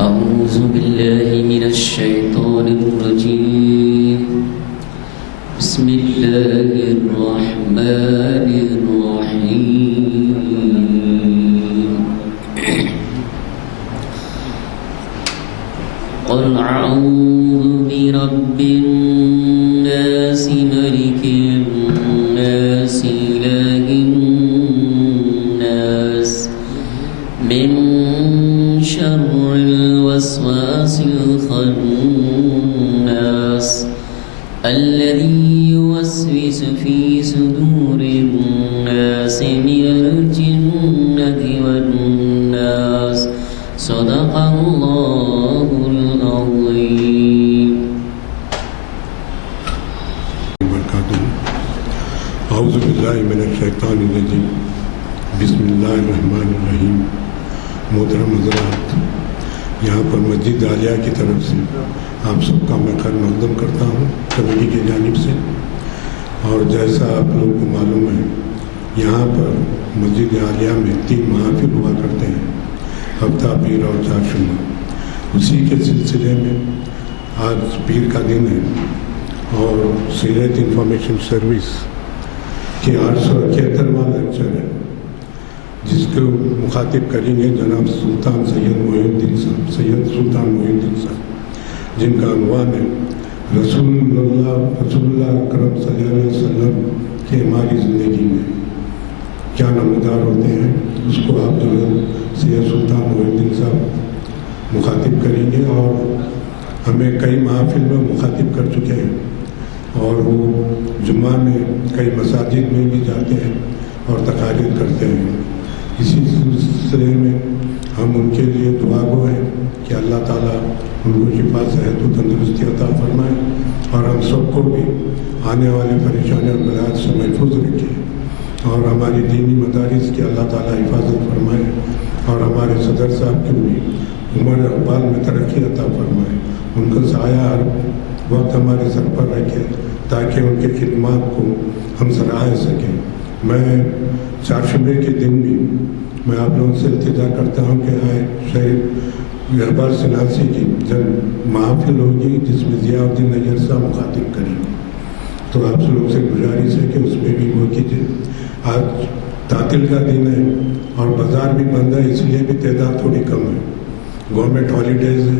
أعوذ بالله من الشيطان الرجيم بسم الله الرحمن الرحيم قل أعوذ برب الناس ملك الناس إله الناس من شر الوسواس الخناس الذي يوسوس في صدور الناس من الجنة والناس صدق الله العظيم. اعوذ باللہ من الشیطان الرجیم بسم اللہ الرحمن الرحیم. محترم حضرات، یہاں پر مسجد عالیہ کی طرف سے آپ سب کا میں خیر مقدم کرتا ہوں کمیٹی کی جانب سے. اور جیسا آپ لوگوں کو معلوم ہے، یہاں پر مسجد عالیہ میں 3 محافل ہوا کرتے ہیں، ہفتہ پیر اور چہارشنبہ. اسی کے سلسلے میں آج پیر کا دن ہے اور سیرت انفارمیشن سروس کے 871واں لیکچر ہے، جس کو مخاطب کریں گے جناب سلطان سید محی الدین صاحب، سید سلطان محی الدین صاحب، جن کا عنوان ہے رسول اللہ اکرم صلی اللہ علیہ وسلم کی ہماری زندگی میں کیا نمودار ہوتے ہیں. اس کو آپ جو ہے سید سلطان محی الدین صاحب مخاطب کریں گے، اور ہمیں کئی محافل میں مخاطب کر چکے ہیں اور وہ جمعہ میں کئی مساجد میں بھی جاتے ہیں اور تقاریر کرتے ہیں. اسی سلسلے میں ہم ان کے لیے دعا گو ہیں کہ اللہ تعالیٰ ان کو شفا صحت و تندرستی عطا فرمائے اور ہم سب کو بھی آنے والے پریشانی اور بلاد سے محفوظ رکھے، اور ہماری دینی مدارس کی اللہ تعالیٰ حفاظت فرمائے، اور ہمارے صدر صاحب کی بھی عمر اقبال میں ترقی عطا فرمائے. ان کا سایہ ہر وقت ہمارے سر پر رکھے تاکہ ان کے خدمات کو ہم سراہ سکیں. میں چہارشنبے کے دن بھی میں آپ لوگوں سے التجا کرتا ہوں کہ آئے شہید گہبار سناسی کی جب محافل ہوگی جس میں ضیاء الدین نیّر صاحب مخاطب کریں گے، تو آپ لوگ سے گزارش ہے کہ اس میں بھی وہ کیجیے. آج تعطیل کا دن ہے اور بازار بھی بند ہے، اس لیے بھی تعداد تھوڑی کم ہے. گورنمنٹ ہالیڈیز ہے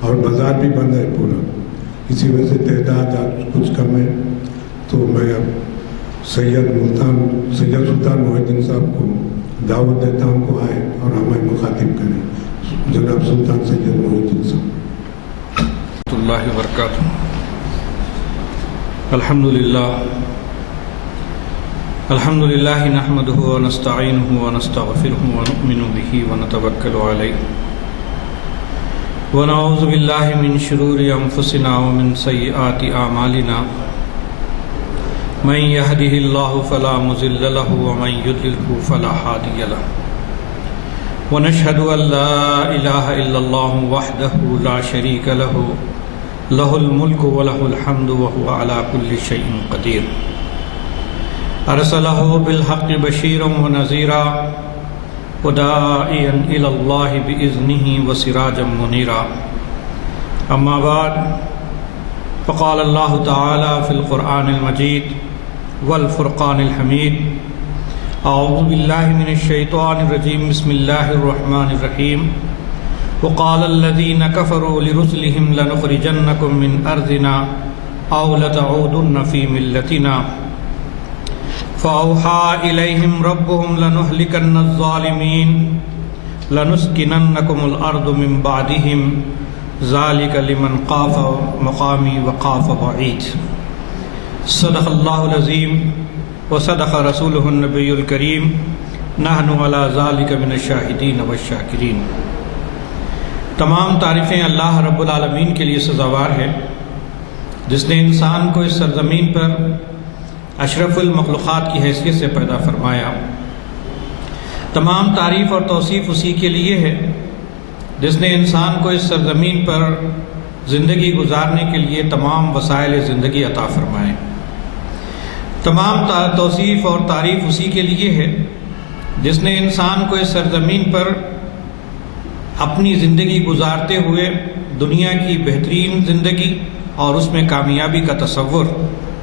اور بازار بھی بند ہے پورا، اسی وجہ سے تعداد آج کچھ کم ہے. تو میں اب سید سلطان محی الدین صاحب کو دعوت دیتا ہوں کہ آئے اور ہمیں مخاطب کریں. جناب سلطان سید محی الدین صاحب. ورحمۃ اللہ وبرکاتہ. الحمدللہ نحمده ونستعینه ونستغفره ونؤمن به ونتوکل علیہ ونعوذ باللہ من شرور انفسنا ومن سیئات اعمالنا. من يهده الله فلا مضل له ومن يضلل فلا هادي له. ونشهد أن لا إله إلا الله وحده لا شريك له له الملك وله الحمد وهو على كل شيء قدير. أرسله بالحق بشيرا ونذيرا وداعيا إلى الله بإذنه وسراجا منيرا. أما بعد، فقال الله تعالى في القرآن المجيد والفرقان الحمید. اعوذ باللہ من الشیطان الرجیم بسم اللہ الرحمن الرحیم. وقال الذین کفروا لرسلهم لنخرجنکم من ارضنا او لتعودن فی ملتنا فاوحى الیہم ربهم لنہلکن الظالمین لنسکننکم الارض من بعدهم ذلک لمن خاف مقامی وخاف وعید. صدق اللہ العظیم وصدق رسولہ النبی الکریم. نحن علی ذلک من الشاہدین والشاکرین. تمام تعریفیں اللہ رب العالمین کے لیے سزاوار ہے، جس نے انسان کو اس سرزمین پر اشرف المخلوقات کی حیثیت سے پیدا فرمایا. تمام تعریف اور توصیف اسی کے لیے ہے جس نے انسان کو اس سرزمین پر زندگی گزارنے کے لیے تمام وسائل زندگی عطا فرمائے. تمام توصیف اور تعریف اسی کے لیے ہے جس نے انسان کو اس سرزمین پر اپنی زندگی گزارتے ہوئے دنیا کی بہترین زندگی اور اس میں کامیابی کا تصور،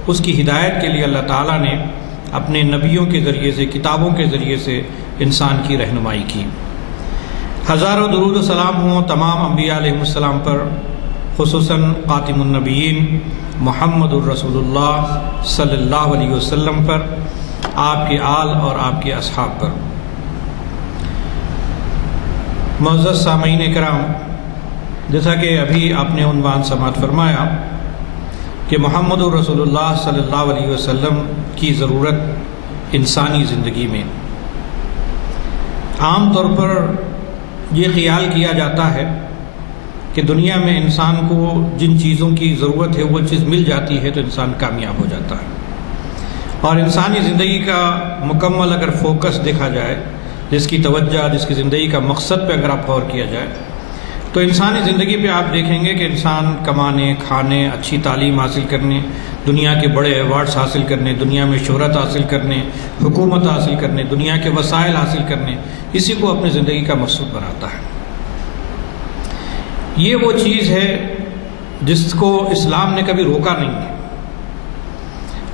اس کی ہدایت کے لیے اللہ تعالیٰ نے اپنے نبیوں کے ذریعے سے، کتابوں کے ذریعے سے انسان کی رہنمائی کی۔ ہزاروں درود و سلام ہوں تمام انبیاء علیہ السلام پر، خصوصاً خاتم النبیین محمد الرسول اللہ صلی اللہ علیہ وسلم پر، آپ کے آل اور آپ کے اصحاب پر۔ معزز سامعین کرام، جیسا کہ ابھی آپ نے عنوان سماعت فرمایا کہ محمد الرسول اللہ صلی اللہ علیہ وسلم کی ضرورت انسانی زندگی میں، عام طور پر یہ خیال کیا جاتا ہے کہ دنیا میں انسان کو جن چیزوں کی ضرورت ہے وہ چیز مل جاتی ہے تو انسان کامیاب ہو جاتا ہے، اور انسانی زندگی کا مکمل اگر فوکس دیکھا جائے، جس کی توجہ، جس کی زندگی کا مقصد پہ اگر آپ غور کیا جائے، تو انسانی زندگی پہ آپ دیکھیں گے کہ انسان کمانے، کھانے، اچھی تعلیم حاصل کرنے، دنیا کے بڑے ایوارڈز حاصل کرنے، دنیا میں شہرت حاصل کرنے، حکومت حاصل کرنے، دنیا کے وسائل حاصل کرنے، اسی کو اپنی زندگی کا مقصود بناتا ہے۔ یہ وہ چیز ہے جس کو اسلام نے کبھی روکا نہیں ہے،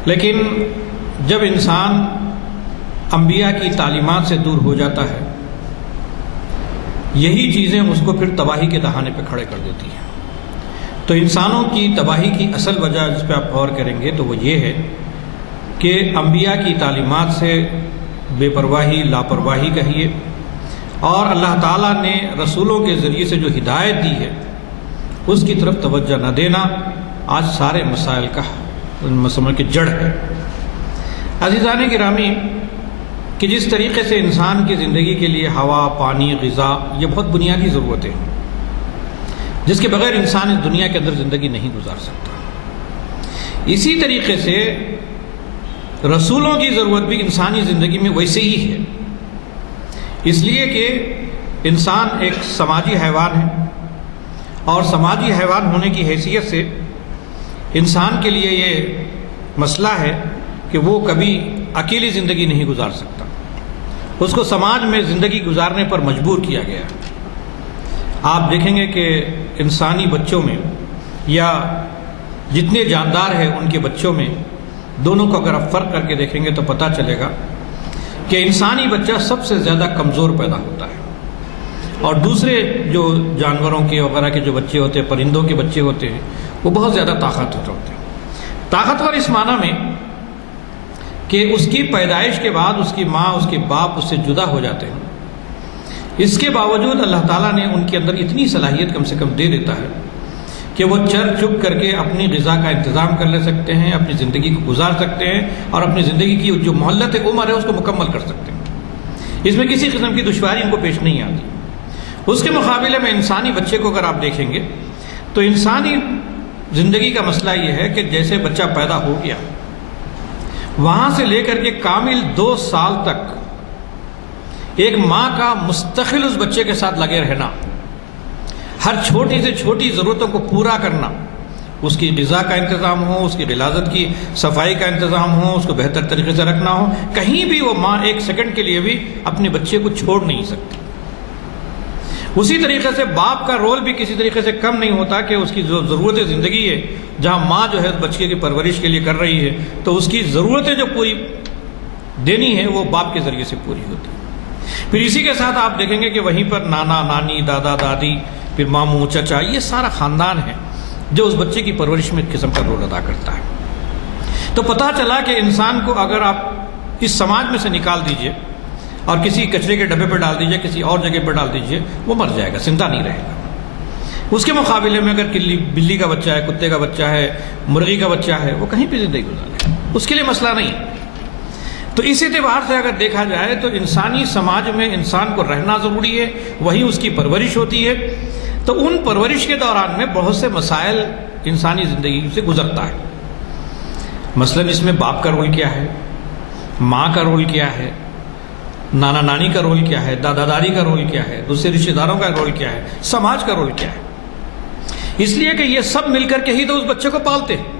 لیکن جب انسان انبیاء کی تعلیمات سے دور ہو جاتا ہے، یہی چیزیں اس کو پھر تباہی کے دہانے پہ کھڑے کر دیتی ہیں۔ تو انسانوں کی تباہی کی اصل وجہ جس پہ آپ غور کریں گے تو وہ یہ ہے کہ انبیاء کی تعلیمات سے بے پرواہی، لاپرواہی کہیے، اور اللہ تعالیٰ نے رسولوں کے ذریعے سے جو ہدایت دی ہے اس کی طرف توجہ نہ دینا آج سارے مسائل کا مسئلہ کی جڑ ہے۔ عزیزان گرامی، کہ جس طریقے سے انسان کی زندگی کے لیے ہوا، پانی، غذا، یہ بہت بنیادی ضرورتیں ہیں جس کے بغیر انسان اس دنیا کے اندر زندگی نہیں گزار سکتا، اسی طریقے سے رسولوں کی ضرورت بھی انسانی زندگی میں ویسے ہی ہے، اس لیے کہ انسان ایک سماجی حیوان ہے، اور سماجی حیوان ہونے کی حیثیت سے انسان کے لیے یہ مسئلہ ہے کہ وہ کبھی اکیلی زندگی نہیں گزار سکتا، اس کو سماج میں زندگی گزارنے پر مجبور کیا گیا ہے۔ آپ دیکھیں گے کہ انسانی بچوں میں یا جتنے جاندار ہیں ان کے بچوں میں دونوں کو اگر آپ فرق کر کے دیکھیں گے تو پتہ چلے گا کہ انسانی بچہ سب سے زیادہ کمزور پیدا ہوتا ہے، اور دوسرے جو جانوروں کے وغیرہ کے جو بچے ہوتے ہیں، پرندوں کے بچے ہوتے ہیں، وہ بہت زیادہ طاقتور ہوتے ہیں۔ طاقتور اس معنی میں کہ اس کی پیدائش کے بعد اس کی ماں، اس کے باپ اس سے جدا ہو جاتے ہیں، اس کے باوجود اللہ تعالیٰ نے ان کے اندر اتنی صلاحیت کم سے کم دے دیتا ہے کہ وہ چر چگ کر کے اپنی غذا کا انتظام کر لے سکتے ہیں، اپنی زندگی کو گزار سکتے ہیں، اور اپنی زندگی کی جو مہلت عمر ہے اس کو مکمل کر سکتے ہیں، اس میں کسی قسم کی دشواری ان کو پیش نہیں آتی۔ اس کے مقابلے میں انسانی بچے کو اگر آپ دیکھیں گے تو انسانی زندگی کا مسئلہ یہ ہے کہ جیسے بچہ پیدا ہو گیا، وہاں سے لے کر کے کامل 2 سال تک ایک ماں کا مستقل اس بچے کے ساتھ لگے رہنا، ہر چھوٹی سے چھوٹی ضرورتوں کو پورا کرنا، اس کی غذا کا انتظام ہو، اس کی غلاظت کی صفائی کا انتظام ہو، اس کو بہتر طریقے سے رکھنا ہو، کہیں بھی وہ ماں ایک سیکنڈ کے لیے بھی اپنے بچے کو چھوڑ نہیں سکتی۔ اسی طریقے سے باپ کا رول بھی کسی طریقے سے کم نہیں ہوتا کہ اس کی جو ضرورت زندگی ہے، جہاں ماں جو ہے بچے کی پرورش کے لیے کر رہی ہے تو اس کی ضرورتیں جو پوری دینی ہے وہ باپ کے ذریعے سے پوری ہوتی ہے۔ پھر اسی کے ساتھ آپ دیکھیں گے کہ وہیں پر نانا نانی، دادا دادی، پھر ماموں چچا، یہ سارا خاندان ہے جو اس بچے کی پرورش میں ایک قسم کا رول ادا کرتا ہے۔ تو پتہ چلا کہ انسان کو اگر آپ اس سماج میں سے نکال دیجئے اور کسی کچرے کے ڈبے پہ ڈال دیجئے، کسی اور جگہ پہ ڈال دیجئے، وہ مر جائے گا، زندہ نہیں رہے گا۔ اس کے مقابلے میں اگر بلی کا بچہ ہے، کتے کا بچہ ہے، مرغی کا بچہ ہے، وہ کہیں پہ زندگی گزارے، اس کے لیے مسئلہ نہیں ہے۔ تو اس اعتبار سے اگر دیکھا جائے تو انسانی سماج میں انسان کو رہنا ضروری ہے، وہی اس کی پرورش ہوتی ہے۔ تو ان پرورش کے دوران میں بہت سے مسائل انسانی زندگی سے گزرتا ہے، مثلاً اس میں باپ کا رول کیا ہے، ماں کا رول کیا ہے، نانا نانی کا رول کیا ہے، دادا دادی کا رول کیا ہے، دوسرے رشتہ داروں کا رول کیا ہے، سماج کا رول کیا ہے۔ اس لیے کہ یہ سب مل کر کے ہی تو اس بچے کو پالتے ہیں۔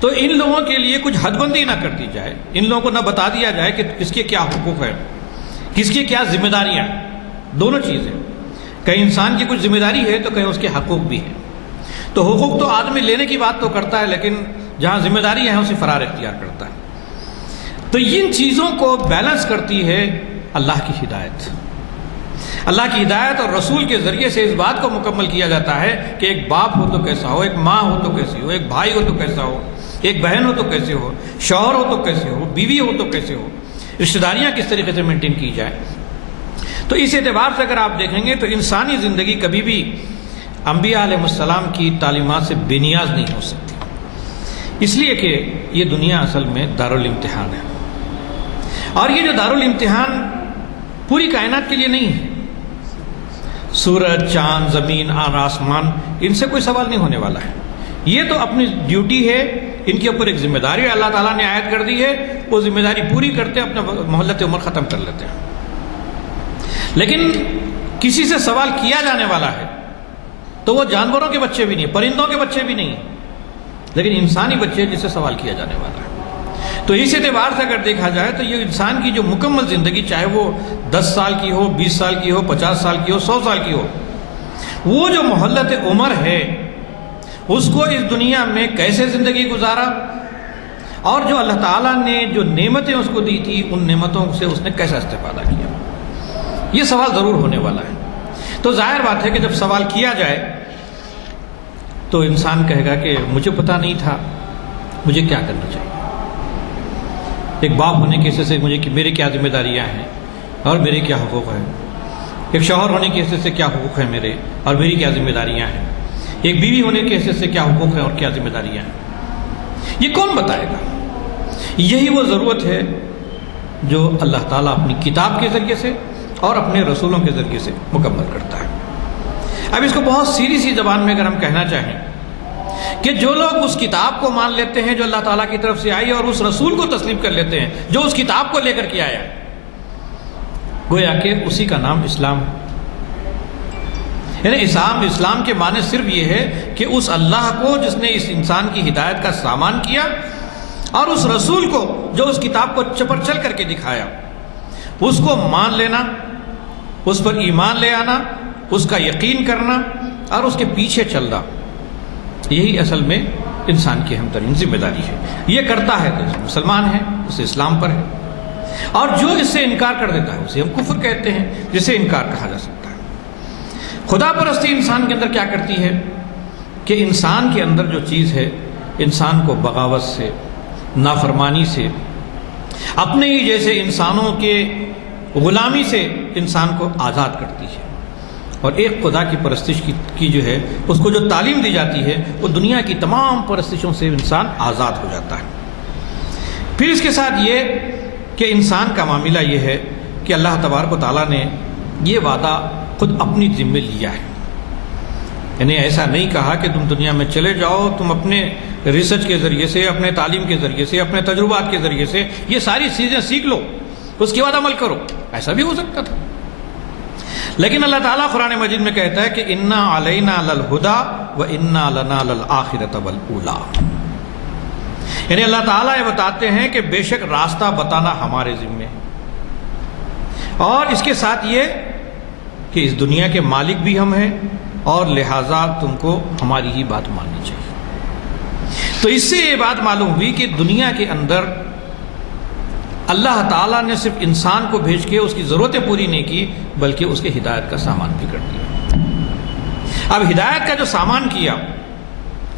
تو ان لوگوں کے لیے کچھ حد بندی نہ کر دی جائے، ان لوگوں کو نہ بتا دیا جائے کہ کس کے کیا حقوق ہیں، کس کی کیا ذمہ داریاں ہیں، دونوں چیزیں۔ کہیں انسان کی کچھ ذمہ داری ہے تو کہیں اس کے حقوق بھی ہیں. تو حقوق تو آدمی لینے کی بات تو کرتا ہے، لیکن جہاں ذمہ داری ہے اسے فرار اختیار کرتا ہے. تو ان چیزوں کو بیلنس کرتی ہے اللہ کی ہدایت. اللہ کی ہدایت اور رسول کے ذریعے سے اس بات کو مکمل کیا جاتا ہے کہ ایک باپ ہو تو کیسا ہو، ایک ماں ہو تو کیسی ہو، ایک بھائی ہو تو کیسا ہو، ایک بہن ہو تو کیسے ہو، شوہر ہو تو کیسے ہو، بیوی ہو تو کیسے ہو، رشتہ داریاں کس طریقے سے مینٹین کی جائے. تو اس اعتبار سے اگر آپ دیکھیں گے تو انسانی زندگی کبھی بھی انبیاء علیہ السلام کی تعلیمات سے بے نیاز نہیں ہو سکتی، اس لیے کہ یہ دنیا اصل میں دارالامتحان ہے. اور یہ جو دارالامتحان پوری کائنات کے لیے نہیں ہے. سورج، چاند، زمین اور آسمان، ان سے کوئی سوال نہیں ہونے والا ہے. یہ تو اپنی ڈیوٹی ہے، ان کے اوپر ایک ذمہ داری ہے، اللہ تعالیٰ نے عائد کر دی ہے، وہ ذمہ داری پوری کرتے ہیں، اپنا مہلت عمر ختم کر لیتے ہیں. لیکن کسی سے سوال کیا جانے والا ہے تو وہ جانوروں کے بچے بھی نہیں، پرندوں کے بچے بھی نہیں، لیکن انسانی بچے جس سے سوال کیا جانے والا ہے. تو اس اعتبار سے اگر دیکھا جائے تو یہ انسان کی جو مکمل زندگی، چاہے وہ 10 سال کی ہو، 20 سال کی ہو، 50 سال کی ہو، 100 سال کی ہو، وہ جو مہلت عمر ہے اس کو اس دنیا میں کیسے زندگی گزارا، اور جو اللہ تعالیٰ نے جو نعمتیں اس کو دی تھی ان نعمتوں سے اس نے کیسا استفادہ کیا، یہ سوال ضرور ہونے والا ہے. تو ظاہر بات ہے کہ جب سوال کیا جائے تو انسان کہے گا کہ مجھے پتہ نہیں تھا، مجھے کیا کرنا چاہیے. ایک باپ ہونے کے حیثیت سے میرے کیا ذمہ داریاں ہیں اور میرے کیا حقوق ہیں. ایک شوہر ہونے کی حیثیت سے کیا حقوق ہیں میرے اور میری کیا ذمہ داریاں ہیں. ایک بیوی ہونے کی حیثیت سے کیا حقوق ہیں اور کیا ذمہ داریاں ہیں. یہ کون بتائے گا؟ یہی وہ ضرورت ہے جو اللہ تعالیٰ اپنی کتاب کے ذریعے سے اور اپنے رسولوں کے ذریعے سے مکمل کرتا ہے. اب اس کو بہت سیدھی سی زبان میں اگر ہم کہنا چاہیں کہ جو لوگ اس کتاب کو مان لیتے ہیں جو اللہ تعالیٰ کی طرف سے آئی، اور اس رسول کو تسلیم کر لیتے ہیں جو اس کتاب کو لے کر کے آیا، گویا کہ اسی کا نام اسلام ہے. یعنی اسلام کے معنی صرف یہ ہے کہ اس اللہ کو جس نے اس انسان کی ہدایت کا سامان کیا، اور اس رسول کو جو اس کتاب کو چپر چل کر کے دکھایا، اس کو مان لینا، اس پر ایمان لے آنا، اس کا یقین کرنا اور اس کے پیچھے چلنا، یہی اصل میں انسان کی اہم ترین ذمہ داری ہے. یہ کرتا ہے تو مسلمان ہے، اسے اسلام پر ہے، اور جو اس سے انکار کر دیتا ہے اسے ہم کفر کہتے ہیں، جسے انکار کہا جا سکتا ہے. خدا پرستی انسان کے اندر کیا کرتی ہے کہ انسان کے اندر جو چیز ہے، انسان کو بغاوت سے، نافرمانی سے، اپنے ہی جیسے انسانوں کے غلامی سے انسان کو آزاد کرتی ہے. اور ایک خدا کی پرستش کی جو ہے، اس کو جو تعلیم دی جاتی ہے، وہ دنیا کی تمام پرستشوں سے انسان آزاد ہو جاتا ہے. پھر اس کے ساتھ یہ کہ انسان کا معاملہ یہ ہے کہ اللہ تبارک و تعالیٰ نے یہ وعدہ خود اپنی ذمہ لیا ہے. یعنی ایسا نہیں کہا کہ تم دنیا میں چلے جاؤ، تم اپنے ریسرچ کے ذریعے سے، اپنے تعلیم کے ذریعے سے، اپنے تجربات کے ذریعے سے یہ ساری چیزیں سیکھ لو، اس کے بعد عمل کرو. ایسا بھی ہو سکتا تھا، لیکن اللہ تعالیٰ قرآن مجید میں کہتا ہے کہ انا علینا للہدی و انا لنا للآخرۃ والاولی. یعنی اللہ تعالیٰ یہ بتاتے ہیں کہ بے شک راستہ بتانا ہمارے ذمے ہے، اور اس کے ساتھ یہ کہ اس دنیا کے مالک بھی ہم ہیں، اور لہٰذا تم کو ہماری ہی بات ماننی چاہیے. تو اس سے یہ بات معلوم ہوئی کہ دنیا کے اندر اللہ تعالیٰ نے صرف انسان کو بھیج کے اس کی ضرورتیں پوری نہیں کی، بلکہ اس کے ہدایت کا سامان بھی کر دیا. اب ہدایت کا جو سامان کیا،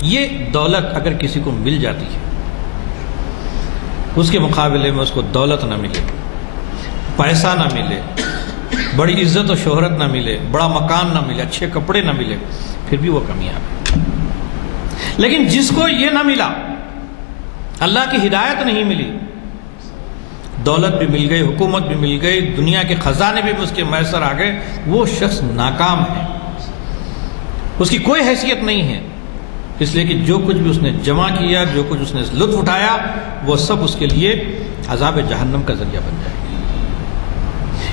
یہ دولت اگر کسی کو مل جاتی ہے، اس کے مقابلے میں اس کو دولت نہ ملے، پیسہ نہ ملے، بڑی عزت و شہرت نہ ملے، بڑا مکان نہ ملے، اچھے کپڑے نہ ملے، پھر بھی وہ کامیاب ہے. لیکن جس کو یہ نہ ملا، اللہ کی ہدایت نہیں ملی، دولت بھی مل گئی، حکومت بھی مل گئی، دنیا کے خزانے بھی اس کے میسر آ گئے، وہ شخص ناکام ہے، اس کی کوئی حیثیت نہیں ہے. اس لیے کہ جو کچھ بھی اس نے جمع کیا، جو کچھ اس نے لطف اٹھایا، وہ سب اس کے لیے عذاب جہنم کا ذریعہ بن جائے گا.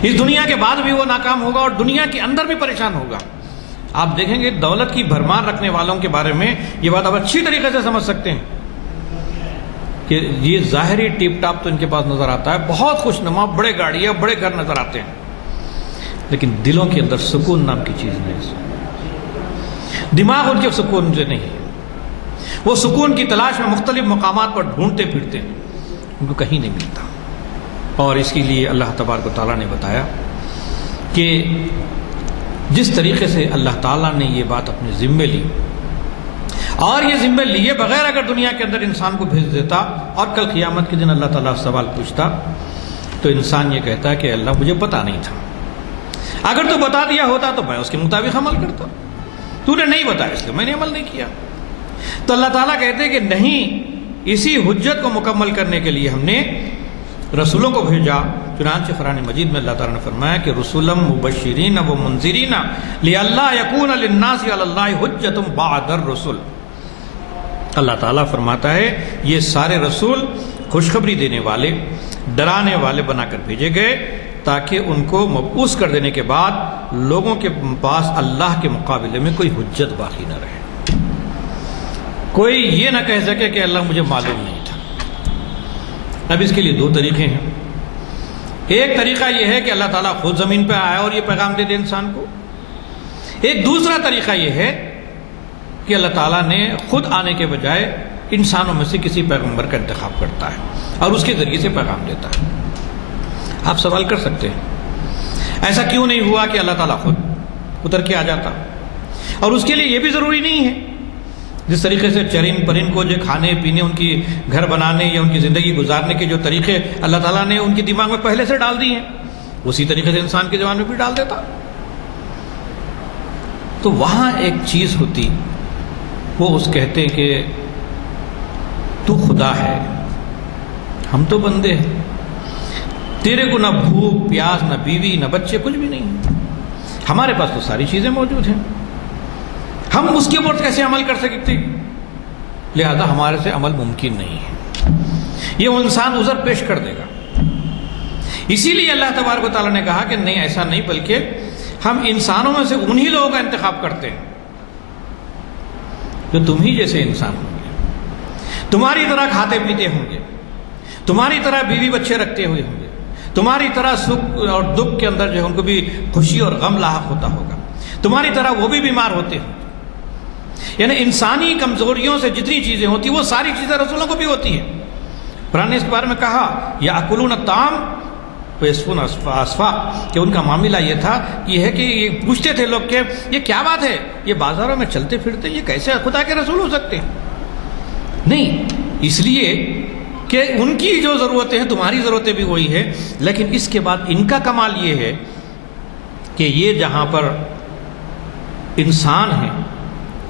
اس دنیا کے بعد بھی وہ ناکام ہوگا اور دنیا کے اندر بھی پریشان ہوگا. آپ دیکھیں گے دولت کی بھرمار رکھنے والوں کے بارے میں یہ بات آپ اچھی طریقے سے سمجھ سکتے ہیں کہ یہ ظاہری ٹیپ ٹاپ تو ان کے پاس نظر آتا ہے، بہت خوش نما، بڑے گاڑیاں، بڑے گھر نظر آتے ہیں، لیکن دلوں کے اندر سکون نام کی چیز نہیں. دماغ ان کے سکون سے نہیں ہے. وہ سکون کی تلاش میں مختلف مقامات پر ڈھونڈتے پھرتے ہیں، ان کو کہیں نہیں ملتا. اور اس کے لیے اللہ تبارک و تعالیٰ نے بتایا کہ جس طریقے سے اللہ تعالیٰ نے یہ بات اپنے ذمے لی، اور یہ ذمے لیے بغیر اگر دنیا کے اندر انسان کو بھیج دیتا اور کل قیامت کے دن اللہ تعالیٰ سوال پوچھتا تو انسان یہ کہتا کہ اللہ مجھے پتہ نہیں تھا، اگر تو بتا دیا ہوتا تو میں اس کے مطابق عمل کرتا، تو نے نہیں بتایا اس لیے میں نے عمل نہیں کیا. تو اللہ تعالیٰ کہتے کہ نہیں، اسی حجت کو مکمل کرنے کے لیے ہم نے رسولوں کو بھیجا. چنانچہ قرآن مجید میں اللہ تعالیٰ نے فرمایا کہ رسولا مبشرین و منذرین لئلا یکون للناس علی اللہ حجۃ بعد الرسل. اللہ تعالیٰ فرماتا ہے یہ سارے رسول خوشخبری دینے والے، ڈرانے والے بنا کر بھیجے گئے تاکہ ان کو مبعوث کر دینے کے بعد لوگوں کے پاس اللہ کے مقابلے میں کوئی حجت باقی نہ رہے، کوئی یہ نہ کہہ سکے کہ اللہ مجھے معلوم نہیں تھا. اب اس کے لیے دو طریقے ہیں. ایک طریقہ یہ ہے کہ اللہ تعالیٰ خود زمین پہ آیا اور یہ پیغام دے دے انسان کو. ایک دوسرا طریقہ یہ ہے کہ اللہ تعالیٰ نے خود آنے کے بجائے انسانوں میں سے کسی پیغمبر کا انتخاب کرتا ہے اور اس کے ذریعے سے پیغام دیتا ہے. آپ سوال کر سکتے ہیں ایسا کیوں نہیں ہوا کہ اللہ تعالیٰ خود اتر کے آ جاتا؟ اور اس کے لیے یہ بھی ضروری نہیں ہے جس طریقے سے چرند پرند کو جو کھانے پینے، ان کی گھر بنانے یا ان کی زندگی گزارنے کے جو طریقے اللہ تعالیٰ نے ان کے دماغ میں پہلے سے ڈال دیے ہیں، اسی طریقے سے انسان کے دماغ میں بھی ڈال دیتا. تو وہاں ایک چیز ہوتی، وہ اس کہتے کہ تو خدا ہے، ہم تو بندے ہیں، تیرے کو نہ بھوک پیاس، نہ بیوی، نہ بچے، کچھ بھی نہیں، ہمارے پاس تو ساری چیزیں موجود ہیں، ہم اس کے اوپر کیسے عمل کر سکتے؟ لہذا ہمارے سے عمل ممکن نہیں ہے. یہ وہ انسان عذر پیش کر دے گا. اسی لیے اللہ تبارک و تعالیٰ نے کہا کہ نہیں، ایسا نہیں، بلکہ ہم انسانوں میں سے انہی لوگوں کا انتخاب کرتے ہیں جو تم ہی جیسے انسان ہوں گے، تمہاری طرح کھاتے پیتے ہوں گے، تمہاری طرح بیوی بچے رکھتے ہوئے ہوں گے، تمہاری طرح سکھ اور دکھ کے اندر جو ہے ان کو بھی خوشی اور غم لاحق ہوتا ہوگا، تمہاری طرح وہ بھی بیمار ہوتے ہیں. یعنی انسانی کمزوریوں سے جتنی چیزیں ہوتی وہ ساری چیزیں رسولوں کو بھی ہوتی ہیں. قرآن نے اس کے بارے میں کہا یأکلون الطعام ویسفون اسفا، کہ ان کا معاملہ یہ تھا، یہ ہے کہ یہ پوچھتے تھے لوگ کہ یہ کیا بات ہے، یہ بازاروں میں چلتے پھرتے یہ کیسے خدا کے رسول ہو سکتے ہیں؟ نہیں، اس لیے کہ ان کی جو ضرورتیں ہیں تمہاری ضرورتیں بھی وہی ہے، لیکن اس کے بعد ان کا کمال یہ ہے کہ یہ جہاں پر انسان ہیں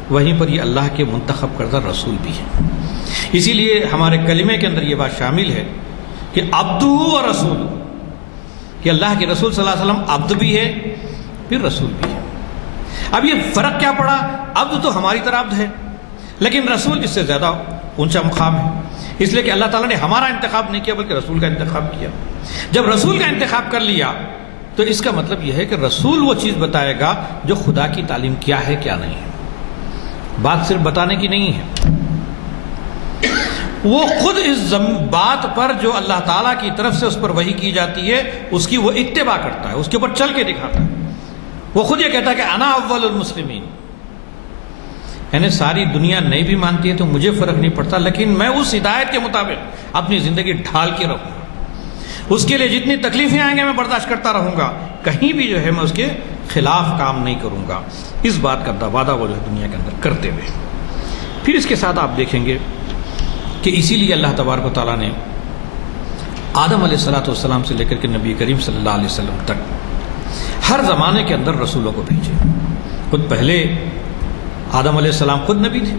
وہیں پر یہ اللہ کے منتخب کردہ رسول بھی ہیں. اسی لیے ہمارے کلمے کے اندر یہ بات شامل ہے کہ عبدہ و رسول، کہ اللہ کے رسول صلی اللہ علیہ وسلم عبد بھی ہے پھر رسول بھی ہے. اب یہ فرق کیا پڑا؟ عبد تو ہماری طرح عبد ہے، لیکن رسول اس سے زیادہ اونچا مقام ہے، اس لیے کہ اللہ تعالیٰ نے ہمارا انتخاب نہیں کیا بلکہ رسول کا انتخاب کیا. جب رسول کا انتخاب کر لیا تو اس کا مطلب یہ ہے کہ رسول وہ چیز بتائے گا جو خدا کی تعلیم کیا ہے کیا نہیں ہے. بات صرف بتانے کی نہیں ہے، وہ خود اس بات پر جو اللہ تعالیٰ کی طرف سے اس پر وحی کی جاتی ہے اس کی وہ اتباع کرتا ہے، اس کے اوپر چل کے دکھاتا ہے. وہ خود یہ کہتا ہے کہ انا اول المسلمین، یعنی ساری دنیا نہیں بھی مانتی ہے تو مجھے فرق نہیں پڑتا، لیکن میں اس ہدایت کے مطابق اپنی زندگی ڈھال کے رہوں گا، اس کے لیے جتنی تکلیفیں آئیں گے میں برداشت کرتا رہوں گا، کہیں بھی جو ہے میں اس کے خلاف کام نہیں کروں گا. اس بات کا وعدہ وہ جو ہے دنیا کے اندر کرتے ہوئے. پھر اس کے ساتھ آپ دیکھیں گے کہ اسی لیے اللہ تبارک و تعالیٰ نے آدم علیہ السلام سے لے کر کے نبی کریم صلی اللہ علیہ وسلم تک ہر زمانے کے اندر رسولوں کو بھیجے. خود پہلے آدم علیہ السلام خود نبی تھے،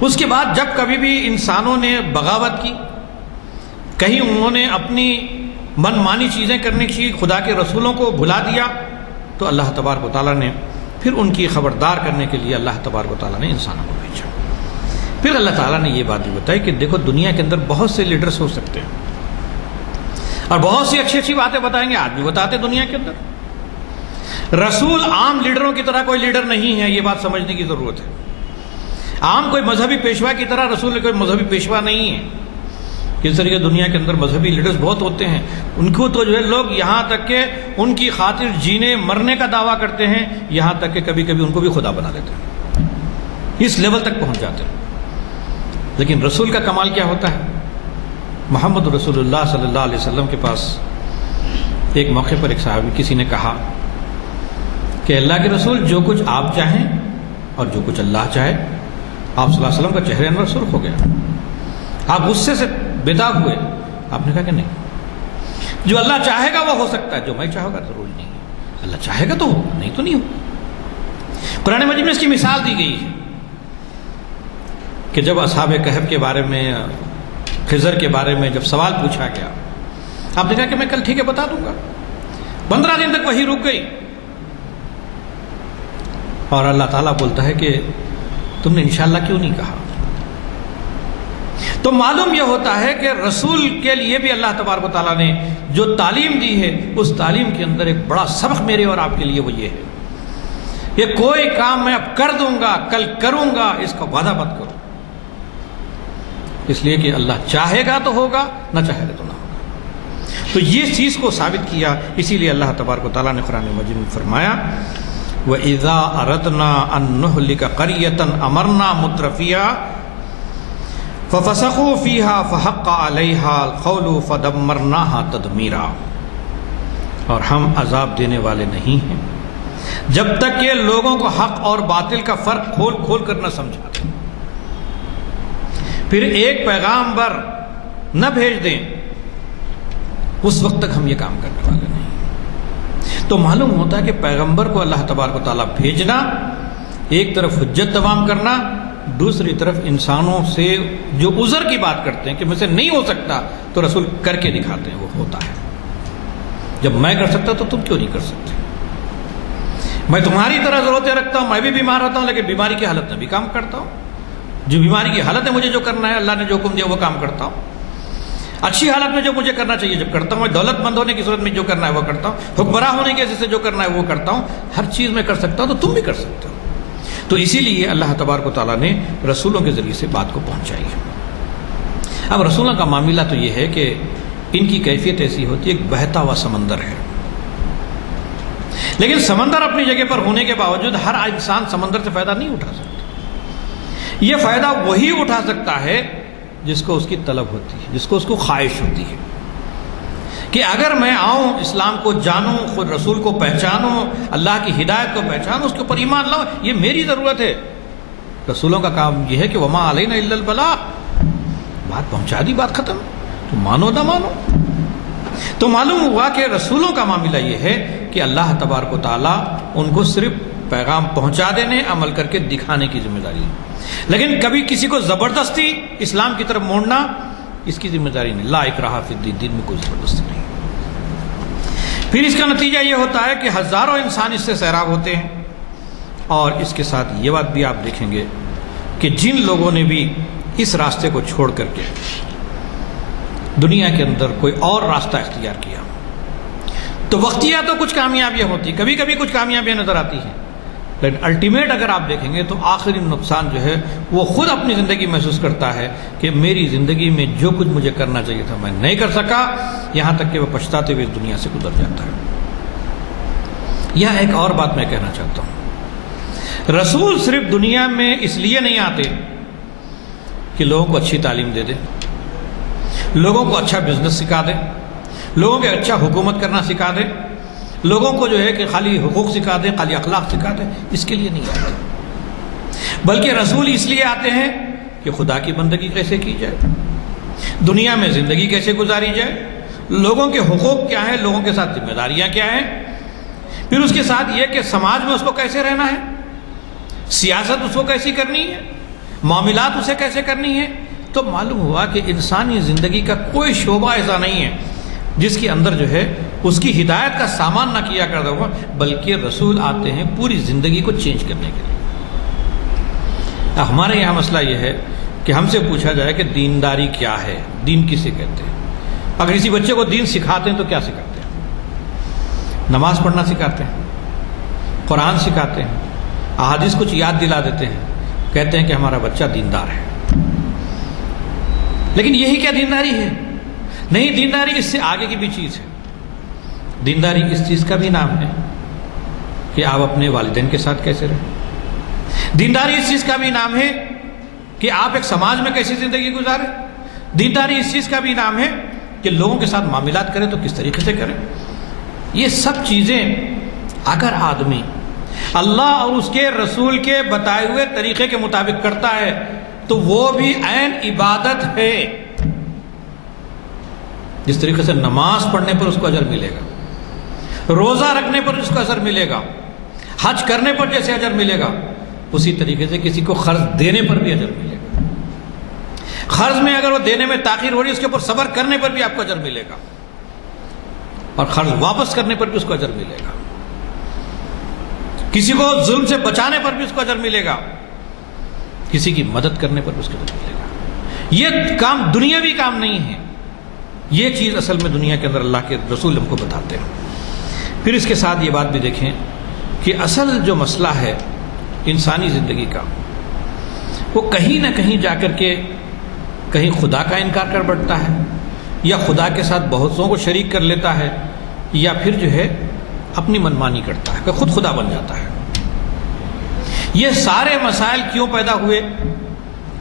اس کے بعد جب کبھی بھی انسانوں نے بغاوت کی، کہیں انہوں نے اپنی من مانی چیزیں کرنے کی، خدا کے رسولوں کو بھلا دیا، تو اللہ تبارک و تعالیٰ نے پھر ان کی خبردار کرنے کے لیے اللہ تبارک و تعالیٰ نے انسانوں کو بھیجا. پھر اللہ تعالیٰ نے یہ بات بھی بتائی کہ دیکھو دنیا کے اندر بہت سے لیڈرز ہو سکتے ہیں اور بہت سی اچھی اچھی باتیں بتائیں گے، آج بھی بتاتے دنیا کے اندر. رسول عام لیڈروں کی طرح کوئی لیڈر نہیں ہے، یہ بات سمجھنے کی ضرورت ہے. عام کوئی مذہبی پیشوا کی طرح رسول کوئی مذہبی پیشوا نہیں ہے اس طریقے دنیا کے اندر مذہبی لیڈرز بہت ہوتے ہیں، ان کو تو جو ہے لوگ یہاں تک کہ ان کی خاطر جینے مرنے کا دعویٰ کرتے ہیں، یہاں تک کہ کبھی کبھی ان کو بھی خدا بنا لیتے ہیں، اس لیول تک پہنچ جاتے ہیں۔ لیکن رسول کا کمال کیا ہوتا ہے؟ محمد رسول اللہ صلی اللہ علیہ وسلم کے پاس ایک موقع پر ایک صحابی کسی نے کہا کہ اللہ کے رسول، جو کچھ آپ چاہیں اور جو کچھ اللہ چاہے۔ آپ صلی اللہ علیہ وسلم کا چہرہ انور سرخ ہو گیا، آپ غصے سے بیداغ ہوئے۔ آپ نے کہا کہ نہیں، جو اللہ چاہے گا وہ ہو سکتا ہے، جو میں چاہوں گا ضروری نہیں ہے۔ اللہ چاہے گا تو ہوگا، نہیں تو نہیں ہوگا۔ قرآن مجید میں اس کی مثال دی گئی ہے کہ جب اصحاب کہف کے بارے میں، خضر کے بارے میں جب سوال پوچھا گیا، آپ نے کہا کہ میں کل ٹھیک ہے بتا دوں گا۔ 15 دن تک وہی رک گئی، اور اللہ تعالیٰ بولتا ہے کہ تم نے انشاءاللہ کیوں نہیں کہا؟ تو معلوم یہ ہوتا ہے کہ رسول کے لیے بھی اللہ تبارک و تعالیٰ نے جو تعلیم دی ہے، اس تعلیم کے اندر ایک بڑا سبق میرے اور آپ کے لیے وہ یہ ہے کہ کوئی کام میں اب کر دوں گا، کل کروں گا، اس کا وعدہ مت کرو، اس لیے کہ اللہ چاہے گا تو ہوگا، نہ چاہے گا تو نہ ہوگا۔ تو یہ چیز کو ثابت کیا، اسی لیے اللہ تبارک و تعالیٰ نے قرآن مجید میں فرمایا وَإِذَا أَرَدْنَا أَن نُهْلِكَ قَرْيَةً أَمَرْنَا مُتْرَفِيهَا فَفَسَقُوا فِيهَا فَحَقَّ عَلَيْهَا الْقَوْلُ فَدَمَّرْنَاهَا تَدْمِيرًا۔ اور ہم عذاب دینے والے نہیں ہیں جب تک کہ لوگوں کو حق اور باطل کا فرق کھول کھول کر نہ سمجھاتے، پھر ایک پیغامبر نہ بھیج دیں، اس وقت تک ہم یہ کام کرنے والے نہیں۔ تو معلوم ہوتا ہے کہ پیغمبر کو اللہ تبارک و تعالیٰ بھیجنا، ایک طرف حجت تمام کرنا، دوسری طرف انسانوں سے جو عذر کی بات کرتے ہیں کہ مجھ سے نہیں ہو سکتا، تو رسول کر کے دکھاتے ہیں وہ ہوتا ہے۔ جب میں کر سکتا تو تم کیوں نہیں کر سکتے؟ میں تمہاری طرح ضرورتیں رکھتا ہوں، میں بھی بیمار ہوتا ہوں، لیکن بیماری کی حالت میں بھی کام کرتا ہوں۔ جو بیماری کی حالت ہے مجھے جو کرنا ہے، اللہ نے جو حکم دیا وہ کام کرتا ہوں۔ اچھی حالت میں جو مجھے کرنا چاہیے جب کرتا ہوں، دولت مند ہونے کی صورت میں جو کرنا ہے وہ کرتا ہوں، حکمراں ہونے کی وجہ سے جو کرنا ہے وہ کرتا ہوں، ہر چیز میں کر سکتا ہوں، تو تم بھی کر سکتے ہو۔ تو اسی لیے اللہ تبارک و تعالیٰ نے رسولوں کے ذریعے سے بات کو پہنچائی ہے۔ اب رسولوں کا معاملہ تو یہ ہے کہ ان کی کیفیت ایسی ہوتی ہے، ایک بہتا ہوا سمندر ہے، لیکن سمندر اپنی جگہ پر ہونے کے باوجود ہر انسان سمندر سے فائدہ نہیں اٹھا سکتا۔ یہ فائدہ وہی اٹھا سکتا ہے جس کو اس کی طلب ہوتی ہے، جس کو اس کو خواہش ہوتی ہے کہ اگر میں آؤں، اسلام کو جانوں، خود رسول کو پہچانوں، اللہ کی ہدایت کو پہچانوں، اس کے اوپر ایمان لاؤں، یہ میری ضرورت ہے۔ رسولوں کا کام یہ ہے کہ وما علینا الا البلاغ، بات پہنچا دی، بات ختم، تو مانو نہ مانو۔ تو معلوم ہوا کہ رسولوں کا معاملہ یہ ہے کہ اللہ تبارک و تعالیٰ ان کو صرف پیغام پہنچا دینے، عمل کر کے دکھانے کی ذمہ داری ہے، لیکن کبھی کسی کو زبردستی اسلام کی طرف موڑنا اس کی ذمہ داری نہیں۔ لا اکراہ فی الدین، دین میں کوئی زبردستی نہیں۔ پھر اس کا نتیجہ یہ ہوتا ہے کہ ہزاروں انسان اس سے سیراب ہوتے ہیں، اور اس کے ساتھ یہ بات بھی آپ دیکھیں گے کہ جن لوگوں نے بھی اس راستے کو چھوڑ کر کے دنیا کے اندر کوئی اور راستہ اختیار کیا، تو وقتیہ تو کچھ کامیابیاں ہوتی، کبھی کبھی کچھ کامیابیاں نظر آتی ہیں، لیکن الٹیمیٹ اگر آپ دیکھیں گے تو آخری نقصان جو ہے وہ خود اپنی زندگی محسوس کرتا ہے کہ میری زندگی میں جو کچھ مجھے کرنا چاہیے تھا میں نہیں کر سکا، یہاں تک کہ وہ پچھتاتے ہوئے اس دنیا سے گزر جاتا ہے۔ یہاں ایک اور بات میں کہنا چاہتا ہوں، رسول صرف دنیا میں اس لیے نہیں آتے کہ لوگوں کو اچھی تعلیم دے دیں، لوگوں کو اچھا بزنس سکھا دیں، لوگوں کو اچھا حکومت کرنا سکھا دیں، لوگوں کو جو ہے کہ خالی حقوق سکھا دیں، خالی اخلاق سکھا دیں، اس کے لیے نہیں آتے، بلکہ رسول اس لیے آتے ہیں کہ خدا کی بندگی کیسے کی جائے، دنیا میں زندگی کیسے گزاری جائے، لوگوں کے حقوق کیا ہیں، لوگوں کے ساتھ ذمہ داریاں کیا ہیں، پھر اس کے ساتھ یہ کہ سماج میں اس کو کیسے رہنا ہے، سیاست اس کو کیسی کرنی ہے، معاملات اسے کیسے کرنی ہے۔ تو معلوم ہوا کہ انسانی زندگی کا کوئی شعبہ ایسا نہیں ہے جس کے اندر جو ہے اس کی ہدایت کا سامان نہ کیا کرتا ہوا، بلکہ رسول آتے ہیں پوری زندگی کو چینج کرنے کے لیے۔ ہمارے یہاں مسئلہ یہ ہے کہ ہم سے پوچھا جائے کہ دینداری کیا ہے، دین کسے کہتے ہیں، اگر کسی بچے کو دین سکھاتے ہیں تو کیا سکھاتے ہیں؟ نماز پڑھنا سکھاتے ہیں، قرآن سکھاتے ہیں، احادیث کچھ یاد دلا دیتے ہیں، کہتے ہیں کہ ہمارا بچہ دیندار ہے۔ لیکن یہی کیا دینداری ہے؟ نہیں، دینداری اس سے آگے کی بھی چیز ہے۔ دینداری اس چیز کا بھی نام ہے کہ آپ اپنے والدین کے ساتھ کیسے رہیں۔ دینداری اس چیز کا بھی نام ہے کہ آپ ایک سماج میں کیسی زندگی گزاریں۔ دینداری اس چیز کا بھی نام ہے کہ لوگوں کے ساتھ معاملات کریں تو کس طریقے سے کریں۔ یہ سب چیزیں اگر آدمی اللہ اور اس کے رسول کے بتائے ہوئے طریقے کے مطابق کرتا ہے تو وہ بھی عین عبادت ہے۔ جس طریقے سے نماز پڑھنے پر اس کو اجر ملے گا، روزہ رکھنے پر اس کو اجر ملے گا، حج کرنے پر جیسے اجر ملے گا، اسی طریقے سے کسی کو قرض دینے پر بھی اجر ملے گا۔ قرض میں اگر وہ دینے میں تاخیر ہو رہی ہے اس کے اوپر صبر کرنے پر بھی آپ کو اجر ملے گا، اور قرض واپس کرنے پر بھی اس کو اجر ملے گا۔ کسی کو ظلم سے بچانے پر بھی اس کو اجر ملے گا، کسی کی مدد کرنے پر بھی اس کو اجر ملے گا۔ یہ کام دنیاوی کام نہیں ہے، یہ چیز اصل میں دنیا کے اندر اللہ کے رسول ہم کو بتاتے ہیں۔ پھر اس کے ساتھ یہ بات بھی دیکھیں کہ اصل جو مسئلہ ہے انسانی زندگی کا، وہ کہیں نہ کہیں جا کر کے کہیں خدا کا انکار کر بیٹھتا ہے، یا خدا کے ساتھ بہتوں کو شریک کر لیتا ہے، یا پھر جو ہے اپنی منمانی کرتا ہے کہ خود خدا بن جاتا ہے۔ یہ سارے مسائل کیوں پیدا ہوئے،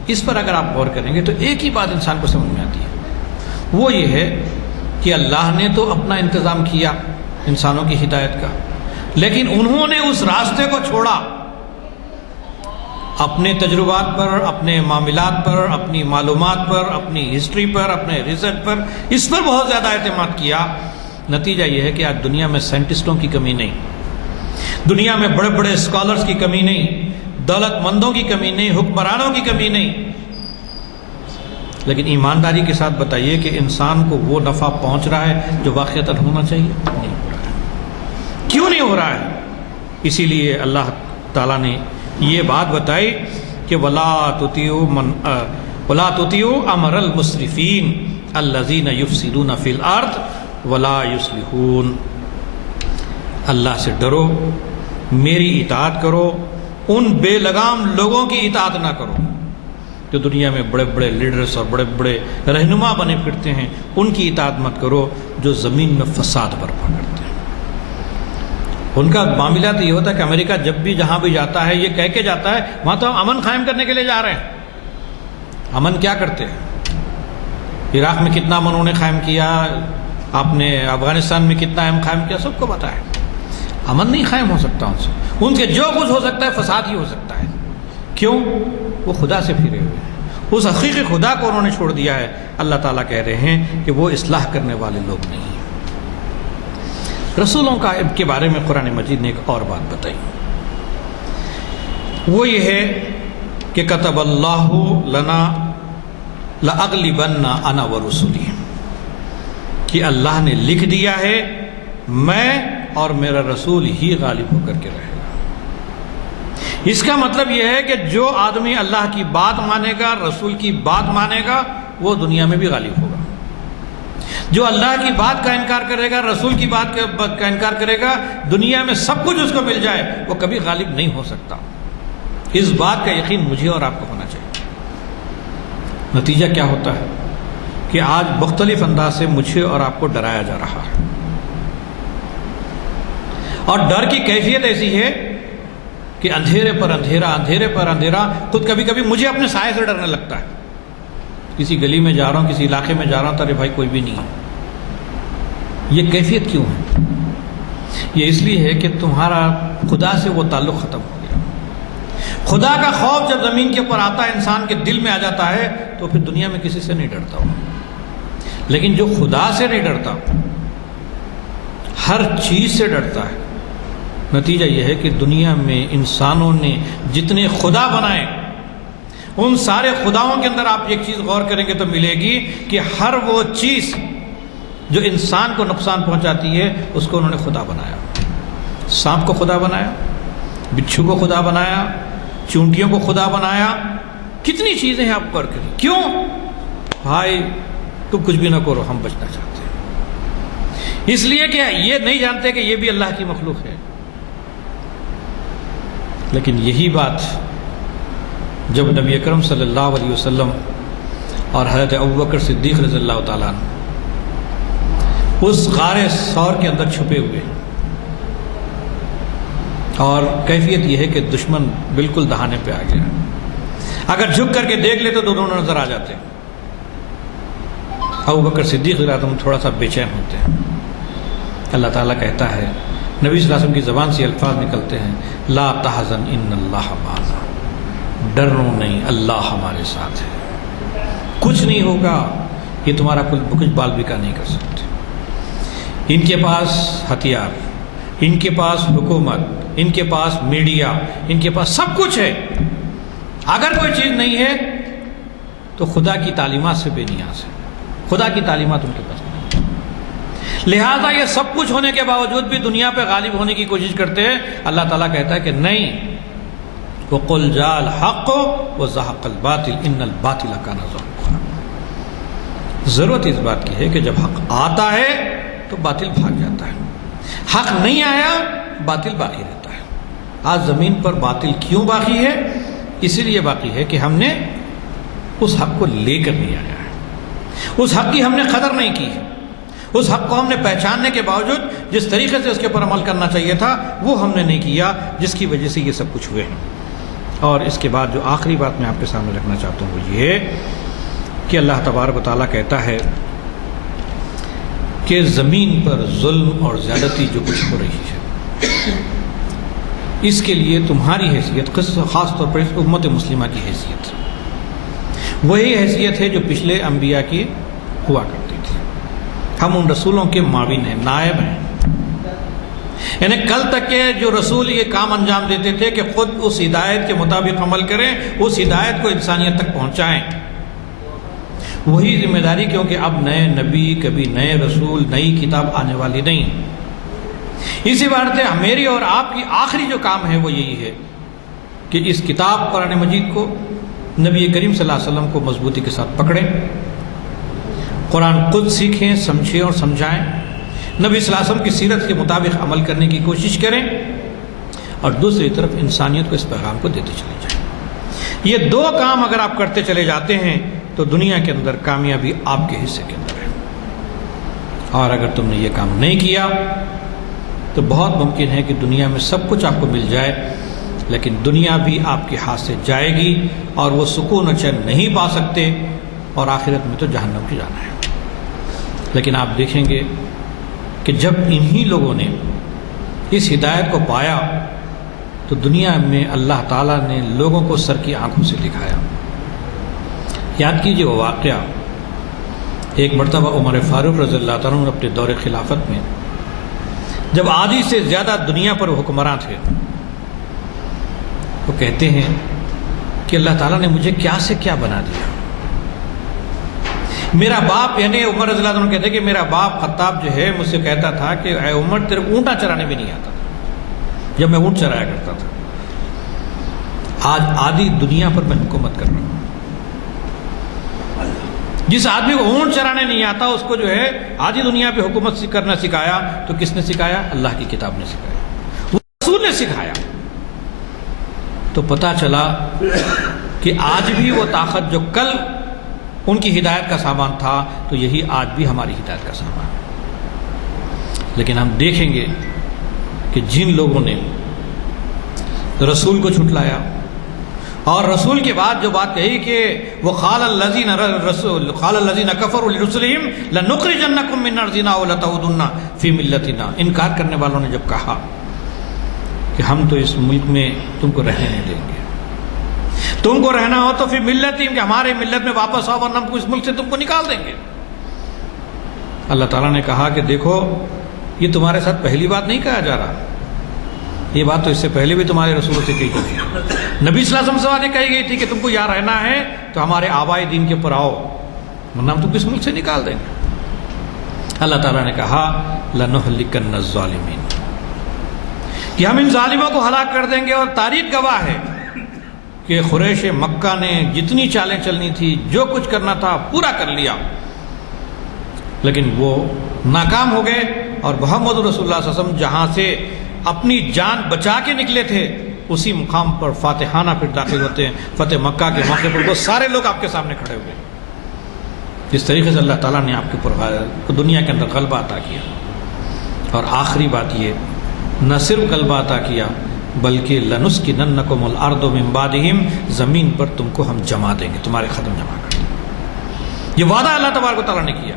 اس پر اگر آپ غور کریں گے تو ایک ہی بات انسان کو سمجھ میں آتی ہے، وہ یہ ہے کہ اللہ نے تو اپنا انتظام کیا انسانوں کی ہدایت کا، لیکن انہوں نے اس راستے کو چھوڑا، اپنے تجربات پر، اپنے معاملات پر، اپنی معلومات پر، اپنی ہسٹری پر، اپنے ریسرچ پر، اس پر بہت زیادہ اعتماد کیا۔ نتیجہ یہ ہے کہ آج دنیا میں سائنٹسٹوں کی کمی نہیں، دنیا میں بڑے بڑے اسکالرز کی کمی نہیں، دولت مندوں کی کمی نہیں، حکمرانوں کی کمی نہیں، لیکن ایمانداری کے ساتھ بتائیے کہ انسان کو وہ نفع پہنچ رہا ہے جو واقعتاً ہونا چاہیے؟ نہیں ہو رہا ہے۔ کیوں نہیں ہو رہا ہے؟ اسی لیے اللہ تعالیٰ نے یہ بات بتائی کہ وَلَا تُطِيعُوا أَمْرَ الْمُسْرِفِينَ الَّذِينَ يُفْسِدُونَ فِي الْأَرْضِ وَلَا يُصْلِحُونَ۔ اللہ سے ڈرو، میری اطاعت کرو، ان بے لگام لوگوں کی اطاعت نہ کرو جو دنیا میں بڑے بڑے لیڈرز اور بڑے بڑے رہنما بنے پھرتے ہیں، ان کی اطاعت مت کرو جو زمین میں فساد برپا کرتے ہیں۔ ان کا معاملہ تو یہ ہوتا ہے کہ امریکہ جب بھی جہاں بھی جاتا ہے یہ کہہ کے جاتا ہے وہاں تو ہم امن قائم کرنے کے لیے جا رہے ہیں۔ امن کیا کرتے ہیں؟ عراق میں کتنا امن انہوں نے قائم کیا، آپ نے افغانستان میں کتنا امن قائم کیا، سب کو پتہ ہے۔ امن نہیں قائم ہو سکتا ان سے، ان کے جو کچھ ہو سکتا ہے فساد ہی ہو سکتا ہے۔ کیوں؟ وہ خدا سے پھرے ہوئے ہیں، اس حقیقی خدا کو انہوں نے چھوڑ دیا ہے۔ اللہ تعالیٰ کہہ رہے ہیں کہ وہ اصلاح کرنے والے لوگ نہیں ہیں۔ رسولوں کا کے بارے میں قرآن مجید نے ایک اور بات بتائی، وہ یہ ہے کہ کتب اللہ لنا لأغلبن انا ورسلی، کہ اللہ نے لکھ دیا ہے میں اور میرا رسول ہی غالب ہو کر کے رہے گا۔ اس کا مطلب یہ ہے کہ جو آدمی اللہ کی بات مانے گا، رسول کی بات مانے گا، وہ دنیا میں بھی غالب ہوگا۔ جو اللہ کی بات کا انکار کرے گا، رسول کی بات کا انکار کرے گا، دنیا میں سب کچھ اس کو مل جائے، وہ کبھی غالب نہیں ہو سکتا۔ اس بات کا یقین مجھے اور آپ کو ہونا چاہیے۔ نتیجہ کیا ہوتا ہے کہ آج مختلف انداز سے مجھے اور آپ کو ڈرایا جا رہا ہے، اور ڈر کی کیفیت ایسی ہے کہ اندھیرے پر اندھیرا، اندھیرے پر اندھیرا، خود کبھی کبھی مجھے اپنے سائے سے ڈرنے لگتا ہے۔ کسی گلی میں جا رہا ہوں، کسی علاقے میں جا رہا ہوں، تو ارے بھائی کوئی بھی نہیں ہے۔ یہ کیفیت کیوں ہے؟ یہ اس لیے ہے کہ تمہارا خدا سے وہ تعلق ختم ہو گیا۔ خدا کا خوف جب زمین کے اوپر آتا ہے، انسان کے دل میں آ جاتا ہے، تو پھر دنیا میں کسی سے نہیں ڈرتا ہو۔ لیکن جو خدا سے نہیں ڈرتا، ہر چیز سے ڈرتا ہے، نتیجہ یہ ہے کہ دنیا میں انسانوں نے جتنے خدا بنائے، ان سارے خداؤں کے اندر آپ ایک چیز غور کریں گے تو ملے گی کہ ہر وہ چیز جو انسان کو نقصان پہنچاتی ہے اس کو انہوں نے خدا بنایا۔ سانپ کو خدا بنایا، بچھو کو خدا بنایا، چونٹیوں کو خدا بنایا، کتنی چیزیں ہیں آپ غور کریں۔ کیوں؟ بھائی تم کچھ بھی نہ کرو، ہم بچنا چاہتے ہیں۔ اس لیے کہ یہ نہیں جانتے کہ یہ بھی اللہ کی مخلوق ہے۔ لیکن یہی بات جب نبی اکرم صلی اللہ علیہ وسلم اور حضرت ابوبکر صدیق رضی اللہ تعالیٰ عنہ اس غار ثور کے اندر چھپے ہوئے، اور کیفیت یہ ہے کہ دشمن بالکل دہانے پہ آ گیا، اگر جھک کر کے دیکھ لے تو دونوں نظر آ جاتے۔ ابوبکر صدیق رضی اللہ عنہ تھوڑا سا بے چین ہوتے ہیں۔ اللہ تعالیٰ کہتا ہے، نبی صلی اللہ علیہ وسلم کی زبان سے الفاظ نکلتے ہیں، لا تحزن ان اللہ معنا، ڈرو نہیں، اللہ ہمارے ساتھ ہے، کچھ نہیں ہوگا، یہ تمہارا کچھ بال بیکا نہیں کر سکتے۔ ان کے پاس ہتھیار، ان کے پاس حکومت، ان کے پاس میڈیا، ان کے پاس سب کچھ ہے، اگر کوئی چیز نہیں ہے تو خدا کی تعلیمات سے بے نیاز ہے، خدا کی تعلیمات ان کے پاس نہیں، لہذا یہ سب کچھ ہونے کے باوجود بھی دنیا پہ غالب ہونے کی کوشش کرتے ہیں۔ اللہ تعالیٰ کہتا ہے کہ نہیں، وَقُلْ جَاءَ الْحَقُّ وَزَهَقَ الْبَاطِلُ إِنَّ الْبَاطِلَ كَانَ زَهُوقًا۔ ضرورت اس بات کی ہے کہ جب حق آتا ہے تو باطل بھاگ جاتا ہے، حق نہیں آیا باطل باقی رہتا ہے۔ آج زمین پر باطل کیوں باقی ہے؟ اسی لیے باقی ہے کہ ہم نے اس حق کو لے کر نہیں آیا ہے، اس حق کی ہم نے قدر نہیں کی، اس حق کو ہم نے پہچاننے کے باوجود جس طریقے سے اس کے اوپر عمل کرنا چاہیے تھا وہ ہم نے نہیں کیا، جس کی وجہ سے یہ سب کچھ ہوئے ہیں۔ اور اس کے بعد جو آخری بات میں آپ کے سامنے رکھنا چاہتا ہوں وہ یہ ہے کہ اللہ تبارک و تعالیٰ کہتا ہے کہ زمین پر ظلم اور زیادتی جو کچھ ہو رہی ہے، اس کے لیے تمہاری حیثیت، خاص طور پر امت مسلمہ کی حیثیت وہی حیثیت ہے جو پچھلے انبیاء کی ہوا کرتی تھی۔ ہم ان رسولوں کے معاون ہیں، نائب ہیں، یعنی کل تک کے جو رسول یہ کام انجام دیتے تھے کہ خود اس ہدایت کے مطابق عمل کریں، اس ہدایت کو انسانیت تک پہنچائیں، وہی ذمہ داری، کیونکہ اب نئے نبی، کبھی نئے رسول، نئی کتاب آنے والی نہیں۔ اسی بات سے میری اور آپ کی آخری جو کام ہے وہ یہی ہے کہ اس کتاب قرآن مجید کو، نبی کریم صلی اللہ علیہ وسلم کو مضبوطی کے ساتھ پکڑیں، قرآن خود سیکھیں، سمجھیں اور سمجھائیں، نبی صلی اللہ علیہ وسلم کی سیرت کے مطابق عمل کرنے کی کوشش کریں، اور دوسری طرف انسانیت کو اس پیغام کو دیتے چلے جائیں۔ یہ دو کام اگر آپ کرتے چلے جاتے ہیں تو دنیا کے اندر کامیابی آپ کے حصے کے اندر ہے، اور اگر تم نے یہ کام نہیں کیا تو بہت ممکن ہے کہ دنیا میں سب کچھ آپ کو مل جائے، لیکن دنیا بھی آپ کے ہاتھ سے جائے گی اور وہ سکون و چین نہیں پا سکتے، اور آخرت میں تو جہنم کی جانا ہے۔ لیکن آپ دیکھیں گے کہ جب انہی لوگوں نے اس ہدایت کو پایا تو دنیا میں اللہ تعالیٰ نے لوگوں کو سر کی آنکھوں سے دکھایا۔ یاد کیجئے وہ واقعہ، ایک مرتبہ عمر فاروق رضی اللہ تعالیٰ عنہ اپنے دور خلافت میں جب آدھی سے زیادہ دنیا پر حکمراں تھے، وہ کہتے ہیں کہ اللہ تعالیٰ نے مجھے کیا سے کیا بنا دیا۔ میرا باپ، یعنی عمر رضی اللہ عنہ کہتے ہیں کہ میرا باپ خطاب جو ہے مجھ سے کہتا تھا کہ اے عمر تیرے اونٹا چرانے بھی نہیں آتا تھا جب میں اونٹ چرایا کرتا تھا، آج آدھی دنیا پر میں حکومت کر رہا ہوں۔ جس آدمی کو اونٹ چرانے نہیں آتا اس کو جو ہے آدھی دنیا پہ حکومت کرنا سکھایا، تو کس نے سکھایا؟ اللہ کی کتاب نے سکھایا، وہ رسول نے سکھایا۔ تو پتہ چلا کہ آج بھی وہ طاقت جو کل ان کی ہدایت کا سامان تھا تو یہی آج بھی ہماری ہدایت کا سامان ہے۔ لیکن ہم دیکھیں گے کہ جن لوگوں نے رسول کو جھٹلایا اور رسول کے بعد جو بات کہی کہ وہ قال الذین کفروا لرسلہم لنخرجنکم من ارضنا ولتعودن فی ملتنا، انکار کرنے والوں نے جب کہا کہ ہم تو اس ملک میں تم کو رہنے نہیں دیں گے، تم کو رہنا ہو تو پھر ملتہم، کہ ہمارے ملت میں واپس آؤ ورنہ ہم اس ملک سے تم کو نکال دیں گے۔ اللہ تعالیٰ نے کہا کہ دیکھو یہ تمہارے ساتھ پہلی بات نہیں کہا جا رہا، یہ بات تو اس سے پہلے بھی تمہارے رسولوں سے کہی گئی تھی، نبی صلی اللہ علیہ وسلم سے باتیں کہی گئی تھی کہ تم کو یہاں رہنا ہے تو ہمارے آبائی دین کے اوپر آؤ ورنہ ہم تم کو اس ملک سے نکال دیں گے۔ اللہ تعالیٰ نے کہا لَنُهْلِكَنَّ الظَّالِمِينَ، کہ ہم ان ظالموں کو ہلاک کر دیں گے، اور تاریخ گواہ ہے کہ قریش مکہ نے جتنی چالیں چلنی تھی، جو کچھ کرنا تھا پورا کر لیا، لیکن وہ ناکام ہو گئے، اور محمد رسول اللہ صلی اللہ علیہ وسلم جہاں سے اپنی جان بچا کے نکلے تھے اسی مقام پر فاتحانہ پھر داخل ہوتے ہیں۔ فتح مکہ کے موقع پر وہ سارے لوگ آپ کے سامنے کھڑے ہوئے جس طریقے سے اللہ تعالیٰ نے آپ کے اوپر دنیا کے اندر غلبہ عطا کیا، اور آخری بات یہ نہ صرف غلبہ عطا کیا بلکہ لَنُسْكِنَنَّكُمُ الْأَرْضُ مِن بَعْدِهِمْ، زمین پر تم کو ہم جما دیں گے، تمہارے قدم جما کر دیں گے۔ یہ وعدہ اللہ تبارک و تعالیٰ نے کیا،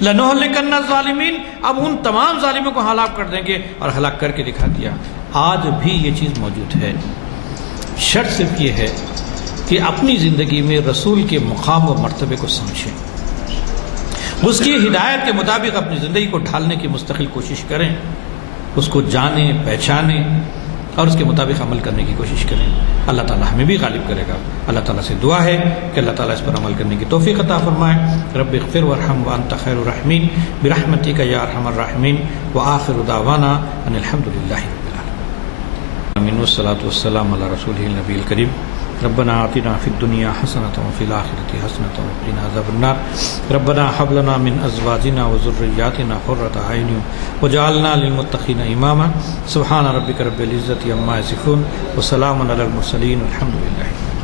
لَنُهْلِكَنَّ الظَّالِمِينَ، اب ان تمام ظالموں کو ہلاک کر دیں گے، اور ہلاک کر کے دکھا دیا۔ آج بھی یہ چیز موجود ہے، شرط صرف یہ ہے کہ اپنی زندگی میں رسول کے مقام و مرتبے کو سمجھیں، اس کی ہدایت کے مطابق اپنی زندگی کو ڈھالنے کی مستقل کوشش کریں، اس کو جانیں، پہچانیں اور اس کے مطابق عمل کرنے کی کوشش کریں۔ اللہ تعالیٰ ہمیں بھی غالب کرے گا۔ اللہ تعالیٰ سے دعا ہے کہ اللہ تعالیٰ اس پر عمل کرنے کی توفیق عطا فرمائے۔ رب اغفر وارحم وانت خیر الراحمین برحمتک یا ارحم الراحمین، وآخر دعوانا ان الحمد للہ رب العالمین، والصلاۃ والسلام علی رسولہ النبی الکریم۔ ربنا آتنا فی الدنیا حسنۃ وفی الآخرۃ حسنۃ وقنا عذاب النار۔ ربنا هب لنا من ازواجنا وذرریاتنا قرۃ اعین وجعلنا للمتقین اماما۔ سبحان ربک رب العزۃ عما یصفون وسلام علی المرسلین والحمد للہ۔